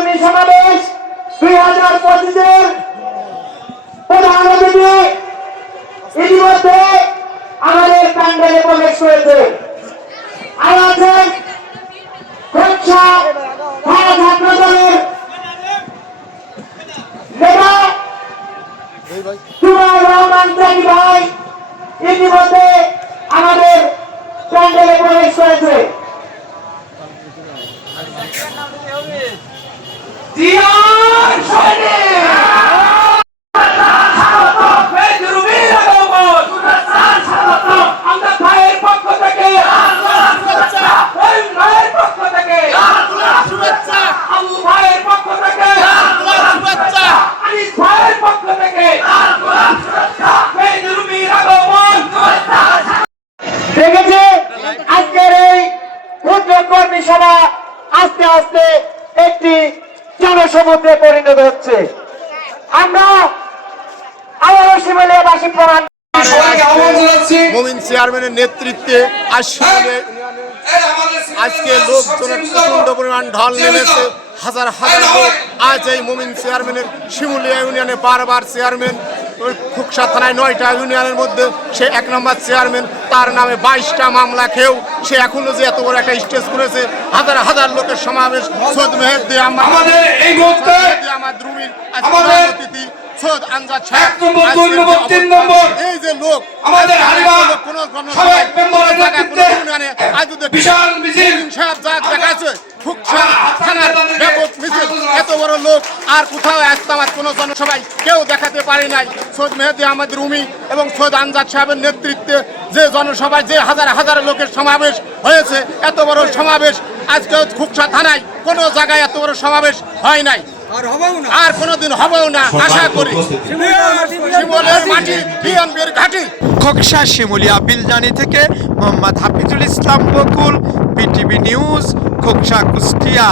কর্মী সমাবেশ দুই হাজার পঁচিশের প্রধান ইতিমধ্যে আমাদের প্যান্ডেলে প্রবেশ করেছে। আর আছেন আমাদের প্যান্ডেলে প্রবেশ করেছে। Yeah. জনসমুদ্রে পরিণত হচ্ছে। আমরা আবারও শিমলিয়াবাসী প্রমাণ মোমিন চেয়ারম্যানের নেতৃত্বে আজকে লোকজনের প্রচণ্ড পরিমাণ ঢল নেমেছে। হাজার হাজার লোক আজ এই মোমিন চেয়ারম্যানের শিমুলিয়া ইউনিয়নে বারবার চেয়ারম্যান ওই খুকসা থানায় নয়টা ইউনিয়নের মধ্যে সে এক নম্বর চেয়ারম্যান তার নামে বাইশটা মামলা খেয়েও সে এখনও যে এত বড় একটা স্টেজ করেছে হাজার হাজার লোকের সমাবেশ সৈয়দ মেহেদি আমাদের এই মুহূর্তে আমার দ্রুমির আমাদের অতিথি সৈয়দ সাহেব নম্বর, এই যে লোক আমাদের হারিমা কোনো কোনো সাবেক মেম্বারের কোনো জায়গায়, কোনো নেতৃত্বে আজ যদি বিশাল মিছিল সাহেব যা দেখাচ্ছে ফুকসা আর কোথাও আজতামাত কোনো জনসভায় কেউ দেখাতে পারে নাই। সৈয়দ মেহেদি আহমদ রুমি এবং সৈয়দ আনজাদ সাহেবের নেতৃত্বে যে জনসভায় যে হাজার হাজার লোকের সমাবেশ হয়েছে এত বড় সমাবেশ আজকে খুকসা থানায় কোনো জায়গায় এত বড় সমাবেশ হয় নাই। আর কোনোদিন হবেও না আশা করি। শিমলের মাটি বিএনপির ঘাটি। খোকসা শিমুলিয়া বিলজানি থেকে মোহাম্মদ হাফিজুল ইসলাম বকুল বিটিভি নিউজ খোকসা কুষ্টিয়া।